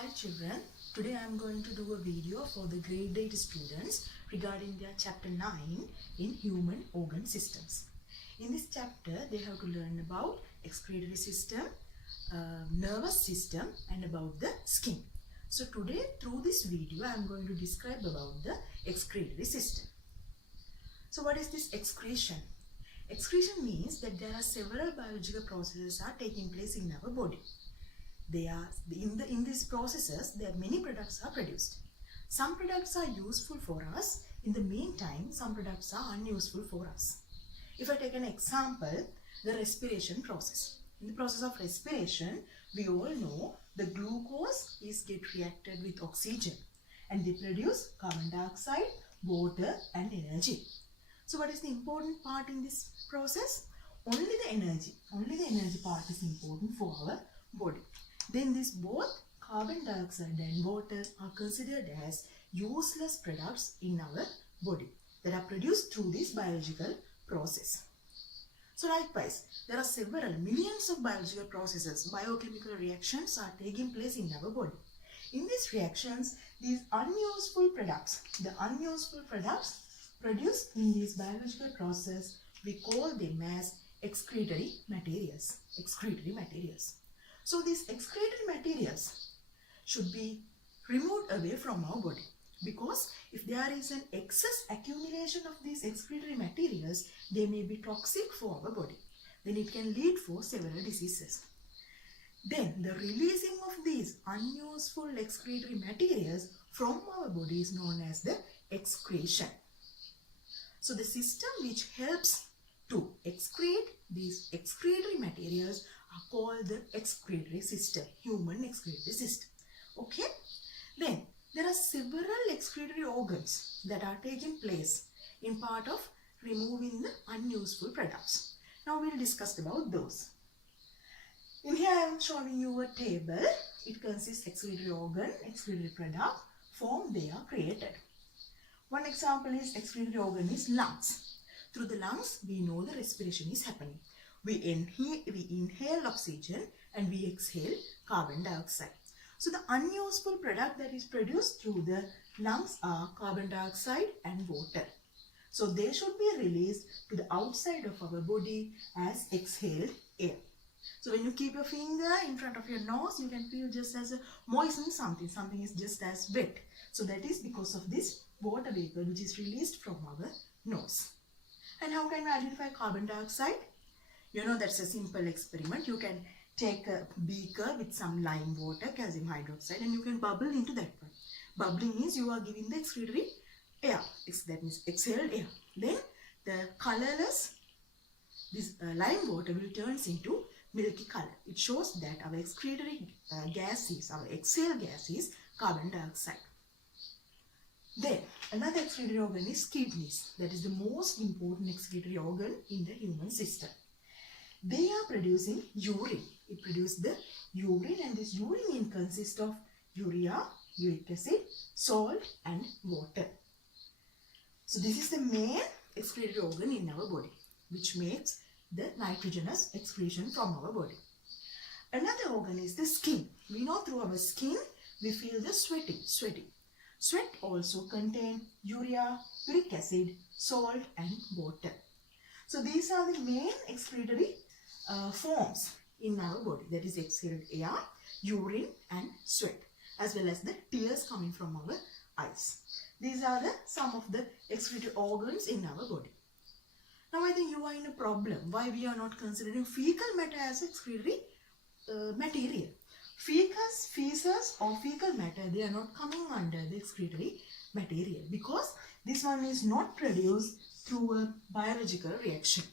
Hi children, today I am going to do a video for the grade 8 students regarding their chapter 9 in human organ systems. In this chapter they have to learn about excretory system, nervous system and about the skin. So today through this video I am going to describe about the excretory system. So what is this excretion? Excretion means that there are several biological processes are taking place in our body. In these processes, there are many products are produced. Some products are useful for us. In the meantime, some products are unuseful for us. If I take an example, the respiration process. In the process of respiration, we all know the glucose is get reacted with oxygen and they produce carbon dioxide, water and energy. So what is the important part in this process? Only the energy part is important for our body. Then this both carbon dioxide and water are considered as useless products in our body that are produced through this biological process. So likewise, there are several millions of biological processes, biochemical reactions are taking place in our body. In these reactions, these unuseful products, the unuseful products produced in this biological process, we call them as excretory materials. So these excretory materials should be removed away from our body, because if there is an excess accumulation of these excretory materials, they may be toxic for our body. Then it can lead for several diseases. Then the releasing of these unuseful excretory materials from our body is known as the excretion. So the system which helps to excrete these excretory materials are called the excretory system, human excretory system. Okay? Then there are several excretory organs that are taking place in part of removing the unuseful products. Now we will discuss about those. In here I am showing you a table. It consists excretory organ, excretory product, form they are created. One example is excretory organ is lungs. Through the lungs, we know the respiration is happening. We inhale oxygen and we exhale carbon dioxide. So the unuseful product that is produced through the lungs are carbon dioxide and water. So they should be released to the outside of our body as exhaled air. So when you keep your finger in front of your nose, you can feel just as a moisten something is just as wet. So that is because of this water vapor which is released from our nose. And how can we identify carbon dioxide? You know, that's a simple experiment. You can take a beaker with some lime water, calcium hydroxide, and you can bubble into that one. Bubbling means you are giving the excretory air. That means exhaled air. Then the colorless, this lime water will turn into milky color. It shows that our excretory our exhaled gas is carbon dioxide. Then another excretory organ is kidneys. That is the most important excretory organ in the human system. They are producing urine. It produces the urine, and this urine consists of urea, uric acid, salt and water. So this is the main excretory organ in our body, which makes the nitrogenous excretion from our body. Another organ is the skin. We know through our skin we feel the sweating. Sweat also contains urea, uric acid, salt and water. So these are the main excretory forms in our body, that is exhaled air, urine and sweat, as well as the tears coming from our eyes. These are some of the excretory organs in our body. Now I think you are in a problem why we are not considering fecal matter as excretory material. Feces or fecal matter, they are not coming under the excretory material because this one is not produced through a biological reaction.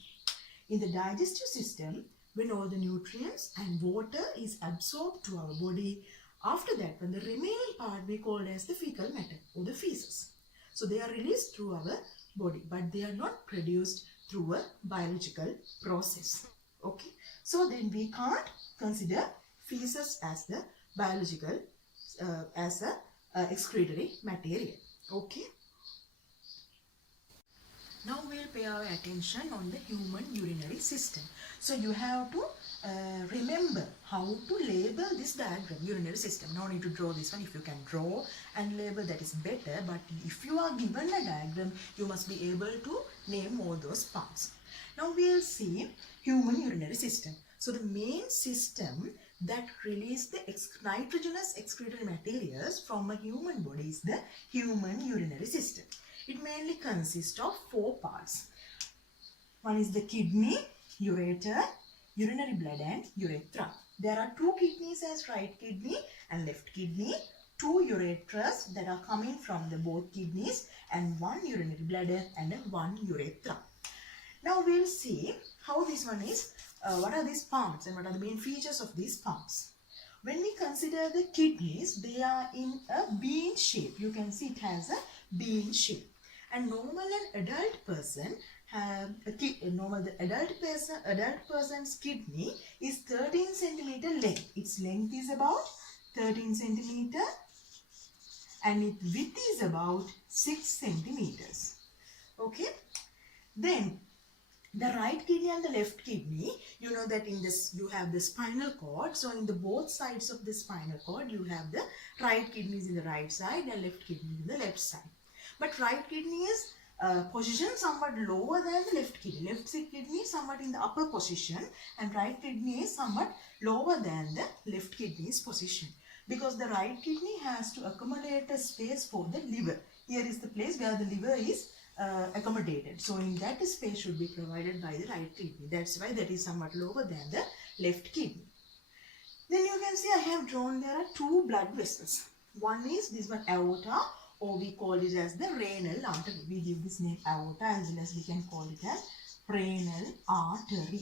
In the digestive system, when all the nutrients and water is absorbed to our body, after that when the remaining part we call as the fecal matter or the feces. So they are released through our body, but they are not produced through a biological process. Okay, so then we can't consider feces as the biological as a excretory material. Okay. Now we'll pay our attention on the human urinary system. So you have to remember how to label this diagram, urinary system. No need to draw this one. If you can draw and label, that is better. But if you are given a diagram, you must be able to name all those parts. Now we will see human urinary system. So the main system that release the nitrogenous excretory materials from a human body is the human urinary system. It mainly consists of 4 parts. One is the kidney, ureter, urinary bladder and urethra. There are 2 kidneys as right kidney and left kidney, 2 ureters that are coming from the both kidneys, and 1 urinary bladder and 1 urethra. Now we will see how this one is, what are these parts and what are the main features of these parts. When we consider the kidneys, they are in a bean shape. You can see it has a bean shape. And normal and adult person have the adult person's kidney is 13 centimeter length. Its length is about 13 centimeter and its width is about 6 centimeters. Okay. Then the right kidney and the left kidney, you know that in this you have the spinal cord. So in the both sides of the spinal cord, you have the right kidneys in the right side and left kidney in the left side. But right kidney is positioned somewhat lower than the left kidney. Left kidney is somewhat in the upper position and right kidney is somewhat lower than the left kidney's position. Because the right kidney has to accommodate a space for the liver. Here is the place where the liver is accommodated. So in that space should be provided by the right kidney. That's why that is somewhat lower than the left kidney. Then you can see I have drawn there are 2 blood vessels. One is this one aorta, or we call it as the renal artery. We give this name aorta as well as we can call it as renal artery.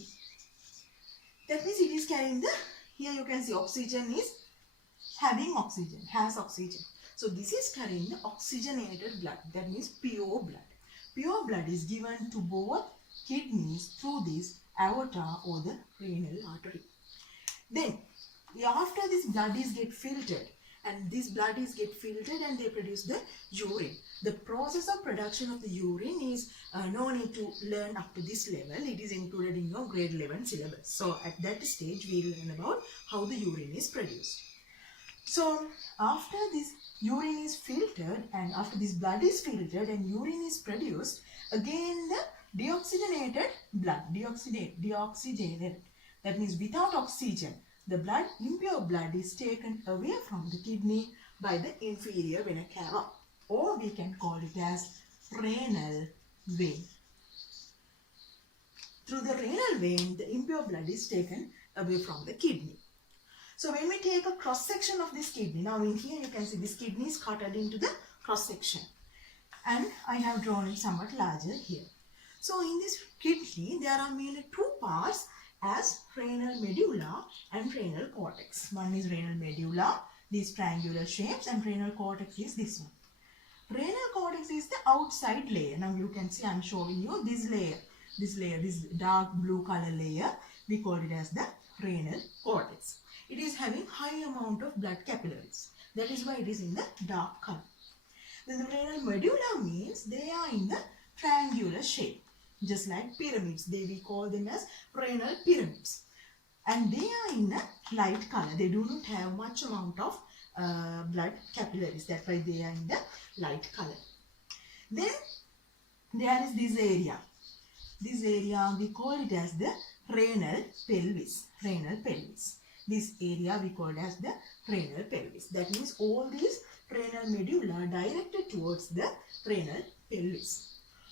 That means it is carrying the, here you can see oxygen is having oxygen, has oxygen. So this is carrying the oxygenated blood, that means pure blood. Pure blood is given to both kidneys through this aorta or the renal artery. Then after this blood is get filtered, and this blood is get filtered and they produce the urine. The process of production of the urine is no need to learn up to this level. It is included in your grade 11 syllabus. So at that stage we learn about how the urine is produced. So after this urine is filtered and after this blood is filtered and urine is produced, again the deoxygenated blood, deoxygenated, that means without oxygen, the blood, impure blood is taken away from the kidney by the inferior vena cava, or we can call it as renal vein. Through the renal vein, the impure blood is taken away from the kidney. So when we take a cross section of this kidney, now in here you can see this kidney is cut into the cross section, and I have drawn it somewhat larger here. So in this kidney there are mainly 2 parts as renal medulla and renal cortex. One is renal medulla, these triangular shapes, and renal cortex is this one. Renal cortex is the outside layer. Now you can see I am showing you this layer, this dark blue color layer, we call it as the renal cortex. It is having high amount of blood capillaries. That is why it is in the dark color. Then the renal medulla means they are in the triangular shape. Just like pyramids, we call them as renal pyramids. And they are in a light color. They do not have much amount of blood capillaries. That's why they are in the light color. Then there is this area. This area we call it as the renal pelvis. Renal pelvis. This area we call it as the renal pelvis. That means all these renal medulla are directed towards the renal pelvis.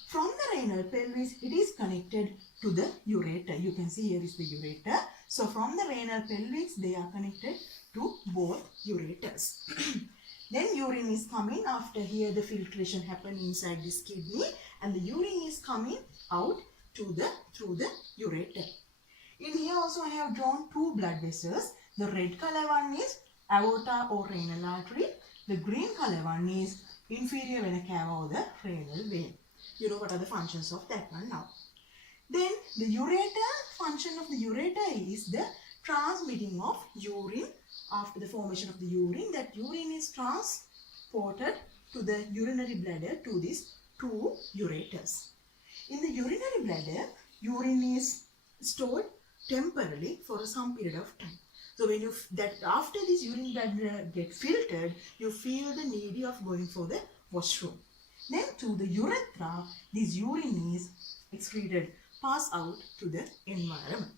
From the renal pelvis, it is connected to the ureter. You can see here is the ureter. So from the renal pelvis, they are connected to both ureters. Then urine is coming. After here the filtration happen inside this kidney, and the urine is coming out to through the ureter. In here also I have drawn 2 blood vessels. The red color one is aorta or renal artery. The green color one is inferior vena cava or the renal vein. You know what are the functions of that one now. Then the ureter, function of the ureter is the transmitting of urine. After the formation of the urine, that urine is transported to the urinary bladder to these 2 ureters. In the urinary bladder, urine is stored temporarily for some period of time. So when you that after this urine bladder get filtered, you feel the need of going for the washroom. Then to the urethra, this urine is excreted, pass out to the environment.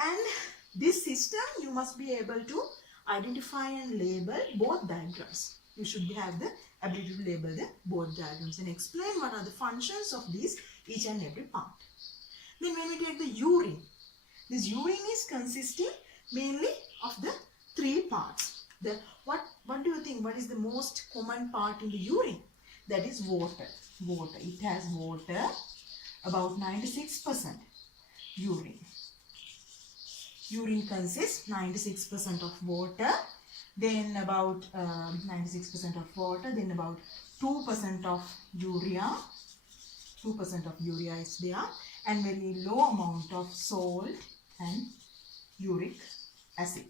And this system you must be able to identify and label both diagrams. You should have the ability to label the both diagrams and explain what are the functions of these each and every part. Then when we take the urine, this urine is consisting mainly of the three parts. What do you think? What is the most common part in the urine? That is water. Water. It has water, about 96% urine. Urine consists 96% of water, then about 96% of water, then about 2% of urea. 2% of urea is there, and very low amount of salt and uric acid.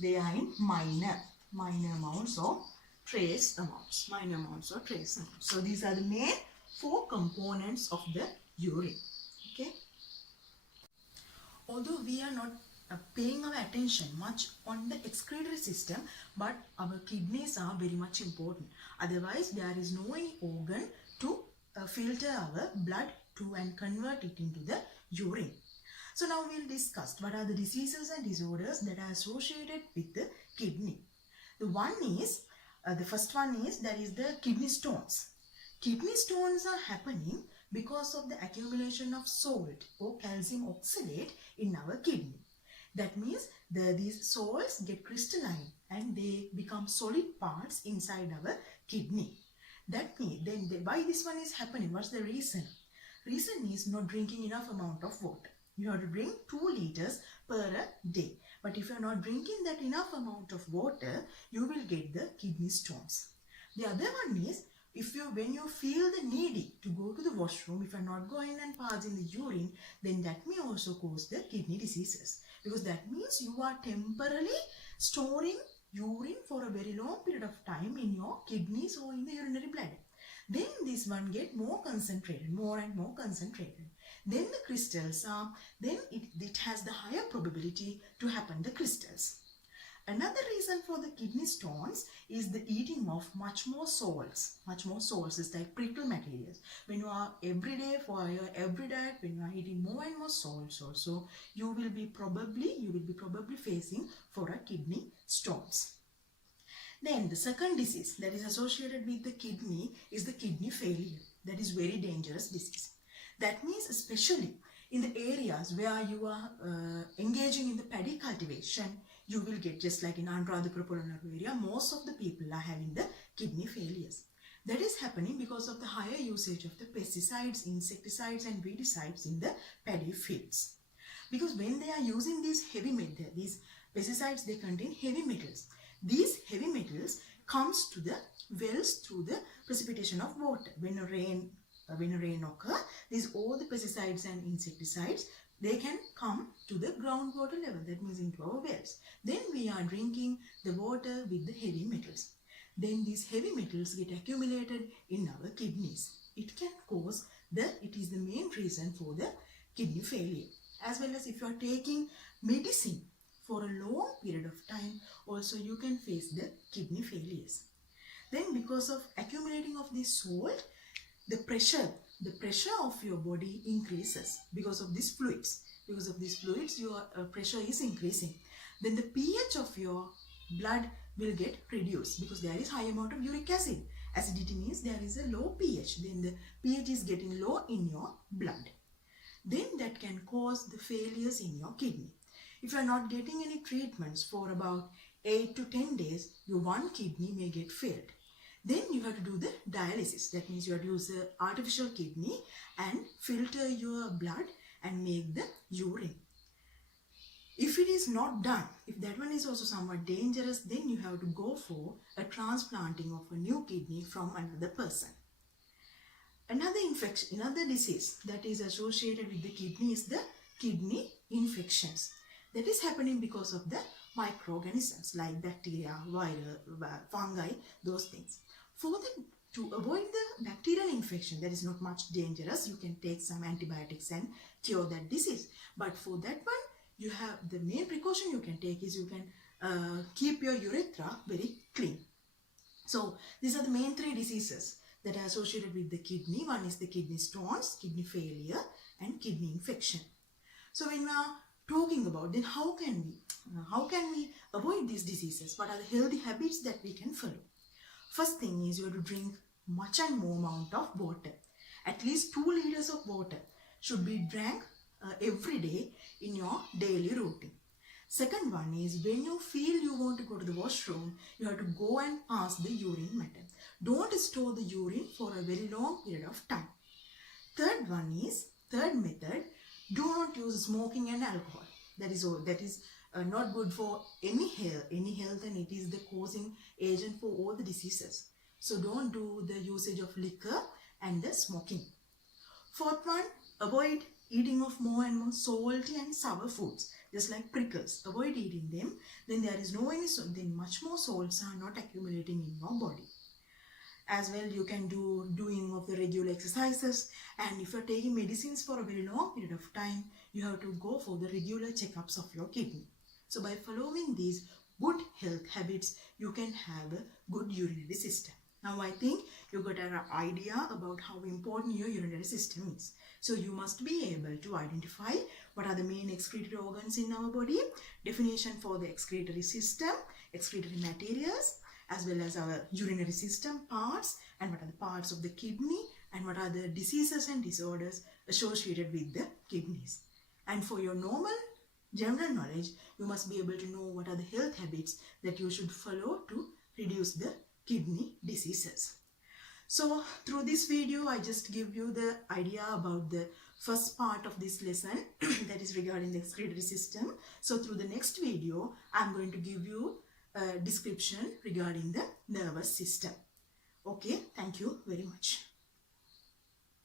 They are in minor amounts or trace amounts. Minor amounts or trace amounts. So these are the main four components of the urine. Okay. Although we are not paying our attention much on the excretory system, but our kidneys are very much important. Otherwise, there is no any organ to filter our blood to and convert it into the urine. So now we'll discuss what are the diseases and disorders that are associated with the kidney. The first one is that is the kidney stones. Kidney stones are happening because of the accumulation of salt or calcium oxalate in our kidney. That means these salts get crystalline and they become solid parts inside our kidney. That means then why this one is happening? What's the reason? Reason is not drinking enough amount of water. You have to drink 2 liters per day. But if you are not drinking that enough amount of water, you will get the kidney stones. The other one is when you feel the needy to go to the washroom, if you are not going and passing the urine, then that may also cause the kidney diseases. Because that means you are temporarily storing urine for a very long period of time in your kidneys or in the urinary bladder. Then this one get more concentrated, more and more concentrated. Then the crystals are, then it has the higher probability to happen the crystals. Another reason for the kidney stones is the eating of much more salts. Much more salts is like prickle materials. When you are every day for your every diet, when you are eating more and more salts also, you will be probably facing for a kidney stones. Then the second disease that is associated with the kidney is the kidney failure. That is very dangerous disease. That means especially in the areas where you are engaging in the paddy cultivation, you will get, just like in Anuradhapura Polonnaruwa area, most of the people are having the kidney failures. That is happening because of the higher usage of the pesticides, insecticides and weedicides in the paddy fields. Because when they are using these pesticides, they contain heavy metals. These heavy metals comes to the wells through the precipitation of water. When a rain occurs, all the pesticides and insecticides, they can come to the groundwater level, that means into our wells. Then we are drinking the water with the heavy metals. Then these heavy metals get accumulated in our kidneys. It is the main reason for the kidney failure. As well as if you are taking medicine for a long period of time, also you can face the kidney failures. Then because of accumulating of this salt, the pressure of your body increases because of these fluids. Because of these fluids, your pressure is increasing. Then the pH of your blood will get reduced because there is high amount of uric acid. Acidity means there is a low pH. Then the pH is getting low in your blood. Then that can cause the failures in your kidney. If you are not getting any treatments for about 8 to 10 days, your one kidney may get failed. Then you have to do the dialysis. That means you have to use an artificial kidney and filter your blood and make the urine. If it is not done, if that one is also somewhat dangerous, then you have to go for a transplanting of a new kidney from another person. Another disease that is associated with the kidney is the kidney infections. That is happening because of the microorganisms like bacteria, virus, fungi, those things. to avoid the bacterial infection that is not much dangerous, you can take some antibiotics and cure that disease. But for that one, you have the main precaution you can take is you can keep your urethra very clean. So these are the main three diseases that are associated with the kidney. One is the kidney stones, kidney failure, and kidney infection. So when we are talking about then how can we avoid these diseases? What are the healthy habits that we can follow? First thing is you have to drink much and more amount of water. At least 2 liters of water should be drank every day in your daily routine. Second one is when you feel you want to go to the washroom, you have to go and pass the urine method. Don't store the urine for a very long period of time. Third method, do not use smoking and alcohol. That is not good for any health, and it is the causing agent for all the diseases. So don't do the usage of liquor and the smoking. Fourth one, avoid eating of more and more salty and sour foods, just like prickles. Avoid eating them. Then there is then much more salts are not accumulating in your body. As well, you can do doing of the regular exercises, and if you're taking medicines for a very long period of time, you have to go for the regular checkups of your kidney. So by following these good health habits, you can have a good urinary system. Now I think you got an idea about how important your urinary system is. So you must be able to identify what are the main excretory organs in our body, definition for the excretory system, excretory materials, as well as our urinary system parts, and what are the parts of the kidney, and what are the diseases and disorders associated with the kidneys. And for your normal general knowledge, you must be able to know what are the health habits that you should follow to reduce the kidney diseases. So through this video, I just give you the idea about the first part of this lesson that is regarding the excretory system. So through the next video, I'm going to give you a description regarding the nervous system. Okay, thank you very much.